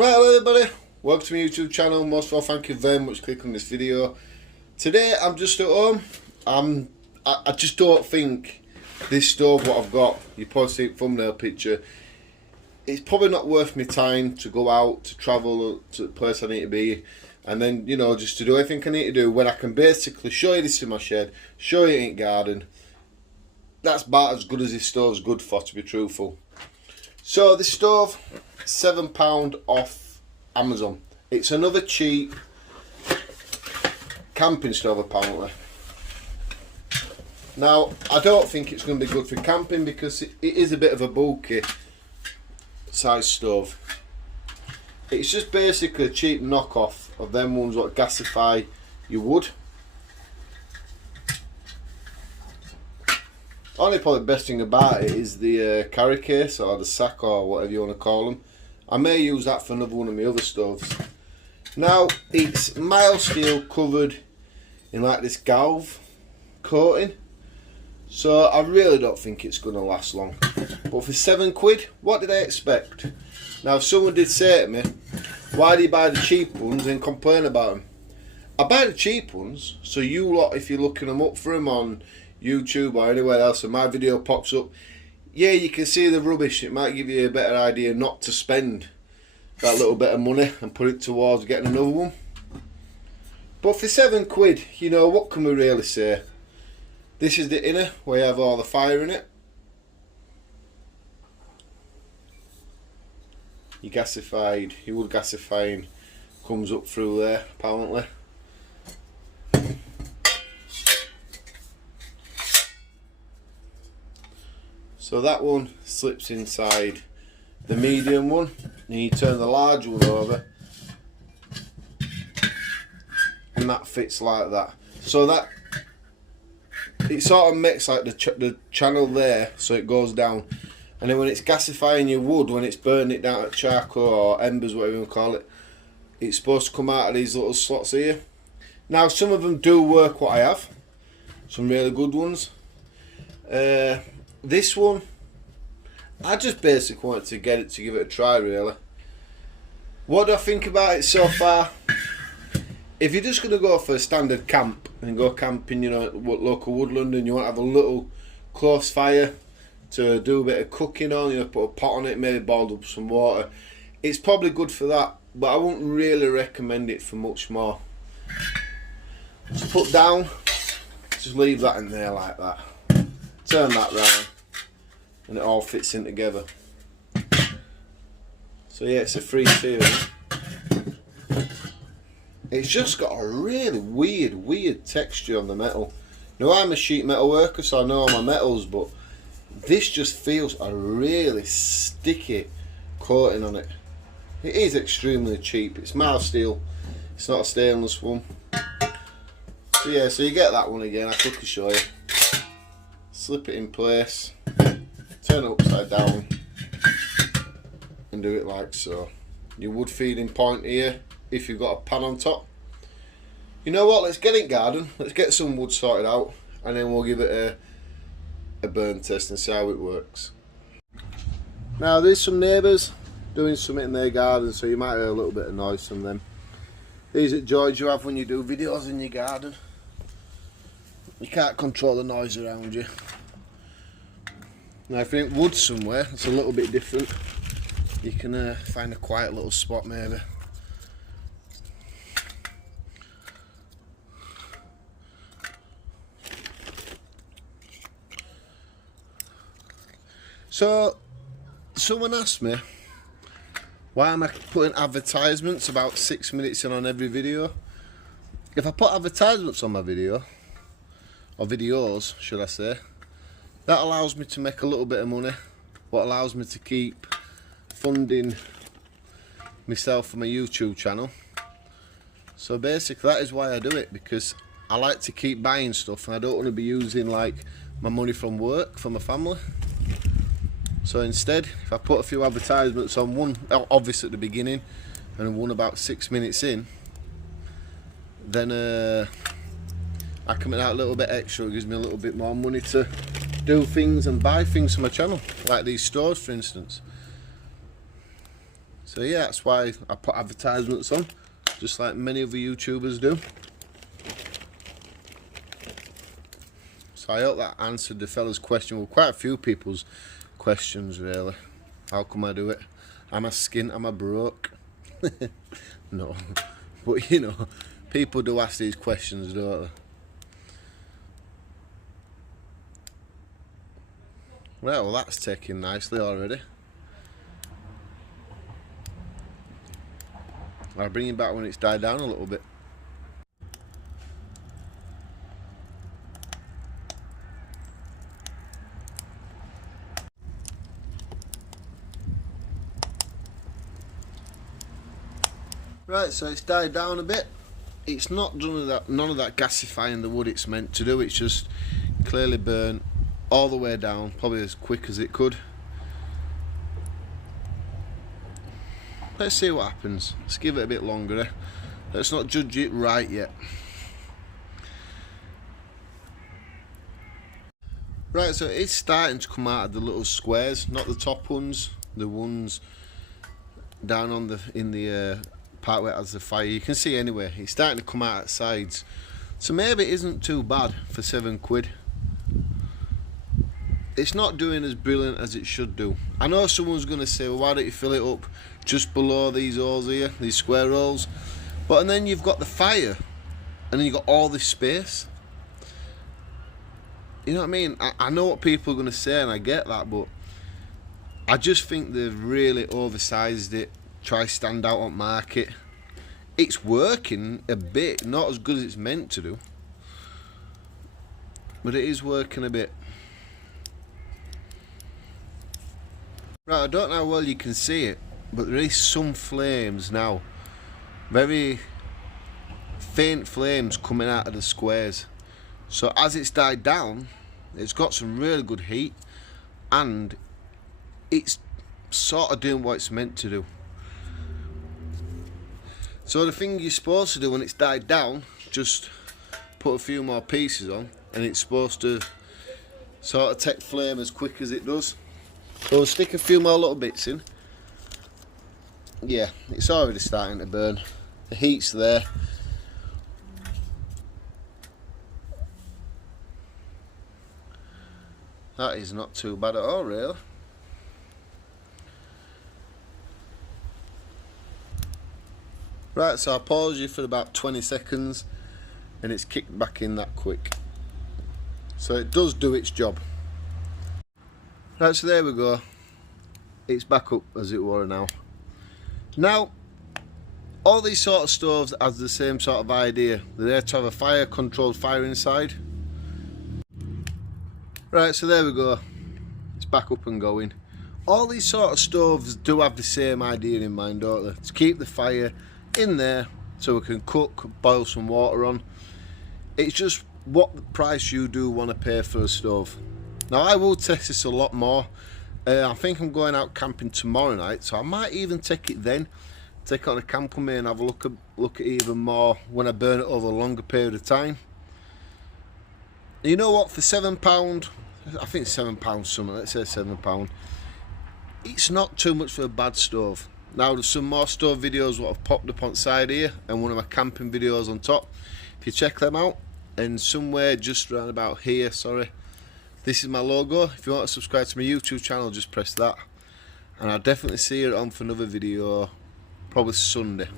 Right, hello everybody, welcome to my YouTube channel. Most of all, thank you very much for clicking on this video. Today I'm just at home. I just don't think this stove, what I've got, you probably see the thumbnail picture, it's probably not worth my time to go out, to travel to the place I need to be, and then, you know, just to do everything I need to do when I can basically show you this in my shed, show you in the garden. That's about as good as this stove's good for, to be truthful. So this stove, £7 off Amazon. It's another cheap camping stove apparently. Now I don't think it's going to be good for camping because it is a bit of a bulky size stove. It's just basically a cheap knockoff of them ones that gasify your wood. Only probably the best thing about it is the carry case or the sack or whatever you want to call them. I may use that for another one of my other stoves. Now it's mild steel covered in like this galv coating, so I really don't think it's going to last long. But for £7, what did I expect? Now someone did say to me, why do you buy the cheap ones and complain about them? I buy the cheap ones so you lot, if you're looking them up for them on YouTube or anywhere else and my video pops up, yeah, you can see the rubbish. It might give you a better idea not to spend that little bit of money and put it towards getting another one. But for £7, you know, what can we really say? This is the inner where you have all the fire in it. Your gasified, your wood gasifying comes up through there apparently. So that one slips inside the medium one, and you turn the large one over and that fits like that. So that it sort of makes like the channel there, so it goes down, and then when it's gasifying your wood, when it's burning it down at charcoal or embers, whatever you want to call it, it's supposed to come out of these little slots here. Now some of them do work what I have, some really good ones. This one, I just basically wanted to get it to give it a try really. What do I think about it so far? If you're just going to go for a standard camp and go camping, you know, at local woodland, and you want to have a little close fire to do a bit of cooking on, you know, put a pot on it, maybe boil up some water, it's probably good for that, but I wouldn't really recommend it for much more. Just put down, just leave that in there like that. Turn that round and it all fits in together. So yeah, it's a free steering. It's just got a really weird texture on the metal. Now I'm a sheet metal worker, so I know all my metals, but this just feels a really sticky coating on it. It is extremely cheap. It's mild steel, it's not a stainless one. So yeah, so you get that one again. I quickly show you. Slip it in place, turn it upside down and do it like so. Your wood feeding point here, if you've got a pan on top. You know what, let's get in garden, let's get some wood sorted out, and then we'll give it a burn test and see how it works. Now there's some neighbours doing something in their garden, so you might hear a little bit of noise from them. These are joys you have when you do videos in your garden. You can't control the noise around you. Now if you're in wood somewhere, it's a little bit different. You can find a quiet little spot maybe. So someone asked me, why am I putting advertisements about 6 minutes in on every video? If I put advertisements on my video, or videos should I say, that allows me to make a little bit of money, what allows me to keep funding myself and my YouTube channel. So basically that is why I do it, because I like to keep buying stuff and I don't want to be using like my money from work for my family. So instead, if I put a few advertisements on, one obviously at the beginning and one about 6 minutes in, then I can make that a little bit extra. It gives me a little bit more money to do things and buy things for my channel, like these stores for instance. So yeah, that's why I put advertisements on, just like many other YouTubers do. So I hope that answered the fella's question. Well, quite a few people's questions really. How come I do it? Am I skint? Am I broke? No. But you know, people do ask these questions, don't they? Well, that's taking nicely already. I'll bring it back when it's died down a little bit. Right, so it's died down a bit. It's not done none of that gasifying the wood it's meant to do. It's just clearly burnt all the way down, probably as quick as it could. Let's see what happens. Let's give it a bit longer. Let's not judge it right yet. Right, so it's starting to come out of the little squares, not the top ones, the ones down on in the part where it has the fire. You can see anyway, it's starting to come out at sides. So maybe it isn't too bad for £7. It's not doing as brilliant as it should do. I know someone's going to say, well, why don't you fill it up just below these holes here, these square holes? But and then you've got the fire, and then you've got all this space. You know what I mean? I know what people are going to say, and I get that, but I just think they've really oversized it, try stand out on market. It's working a bit, not as good as it's meant to do, but it is working a bit. Right, I don't know how well you can see it, but there is some flames now. Very faint flames coming out of the squares. So as it's died down, it's got some really good heat, and it's sort of doing what it's meant to do. So the thing you're supposed to do when it's died down, just put a few more pieces on, and it's supposed to sort of take flame as quick as it does. So we'll stick a few more little bits in. Yeah, it's already starting to burn. The heat's there. That is not too bad at all, really. Right, so I paused you for about 20 seconds and it's kicked back in that quick. So it does do its job. Right, so there we go. It's back up as it were now. Now, all these sort of stoves has the same sort of idea. They're there to have a fire, controlled fire inside. Right, so there we go. It's back up and going. All these sort of stoves do have the same idea in mind, don't they? To keep the fire in there so we can cook, boil some water on. It's just what price you do want to pay for a stove. Now I will test this a lot more. I think I'm going out camping tomorrow night, so I might even take it then. Take it on a camp with me and have a look at it even more when I burn it over a longer period of time. You know what, for £7, I think £7 something, let's say £7, it's not too much for a bad stove. Now there's some more stove videos what I've popped up on the side here, and one of my camping videos on top. If you check them out, and somewhere just around about here, sorry, this is my logo. If you want to subscribe to my YouTube channel, just press that. And I'll definitely see you on for another video, probably Sunday.